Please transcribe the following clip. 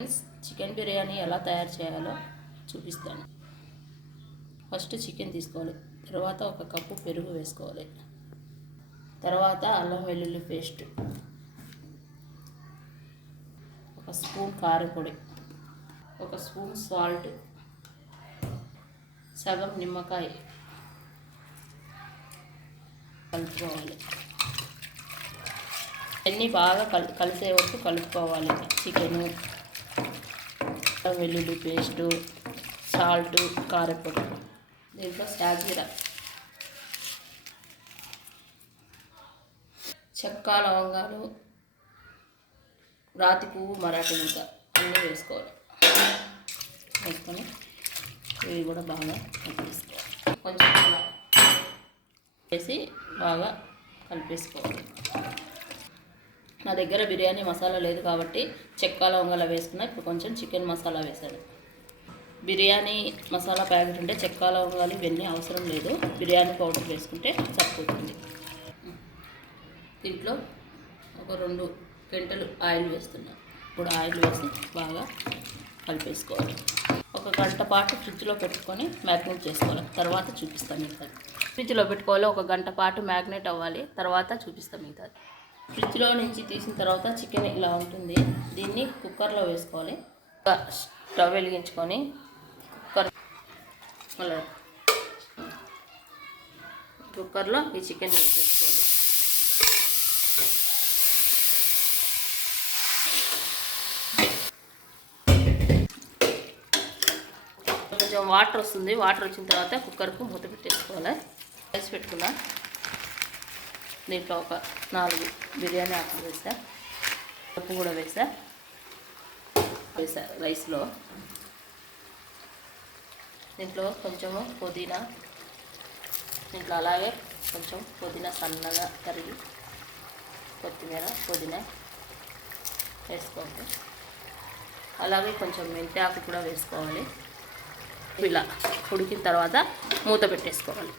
Chicken biryani ఎలా తయారు చేయాలో చూపిస్తాను. ఫస్ట్ చికెన్ తీసుకోవాలి, తర్వాత ఒక కప్పు పెరుగు వేసుకోవాలి, తర్వాత అల్లం వెల్లుల్లి పేస్ట్, ఒక స్పూన్ కారం పొడి, ఒక స్పూన్ సాల్ట్, సగం నిమ్మకాయ కలుపుకోవాలి. అన్నీ బాగా కలిసే వరకు కలుపుకోవాలి. చికెను, వెల్లుల్లి పేస్టు, సాల్ట్, కారపొడి, దీంట్లో సాజీరా, చెక్క, లవంగాలు, రాతి పువ్వు, మరాఠీ ముక్క అన్నీ వేసుకోవాలి. వేసుకొని ఇవి కూడా బాగా కలిపేసుకోవాలి. కొంచెం అలా వేసి బాగా కలిపేసుకోవాలి. నా దగ్గర బిర్యానీ మసాలా లేదు కాబట్టి చెక్క, లవంగాలు వేసుకున్నా. ఇప్పుడు కొంచెం చికెన్ మసాలా వేసాను. బిర్యానీ మసాలా ప్యాకెట్ ఉంటే చెక్క, లవంగాలు ఇవన్నీ అవసరం లేదు, బిర్యానీ పౌడర్ వేసుకుంటే సరిపోతుంది. దీంట్లో ఒక 2 గంటలు ఆయిల్ వేస్తున్నా. ఇప్పుడు ఆయిల్ వేసి బాగా కలిపేసుకోవాలి. 1 గంట పాటు ఫ్రిడ్జ్లో పెట్టుకొని మ్యాగ్నేట్ చేసుకోవాలి. తర్వాత చూపిస్తాను మిగతాది. ఫ్రిడ్జ్లో పెట్టుకోవాలి, 1 గంట పాటు మ్యాగ్నేట్ అవ్వాలి. తర్వాత చూపిస్తాను మిగతాది. ఫ్రిడ్జ్లో నుంచి తీసిన తర్వాత చికెన్ ఇలా ఉంటుంది. దీన్ని కుక్కర్లో వేసుకోవాలి. స్టవ్ వెలిగించుకొని కుక్కర్లో ఈ చికెన్ వేసేసుకోవాలి. కొంచెం వాటర్ వస్తుంది. వాటర్ వచ్చిన తర్వాత కుక్కర్కు మూత పెట్టేసుకోవాలి. రైస్ పెట్టుకున్నా. దీంట్లో ఒక 4 బిర్యానీ ఆకులు వేసా, ఉప్పు కూడా వేసా రైస్లో. దీంట్లో కొంచెము పుదీనా, దీంట్లో అలాగే కొంచెం పుదీనా సన్నగా తరిగి, కొత్తిమీర, పుదీనా వేసుకోవాలి. అలాగే కొంచెం మెంతి ఆకు కూడా వేసుకోవాలి. ఇలా ఉడికిన తర్వాత మూత పెట్టేసుకోవాలి.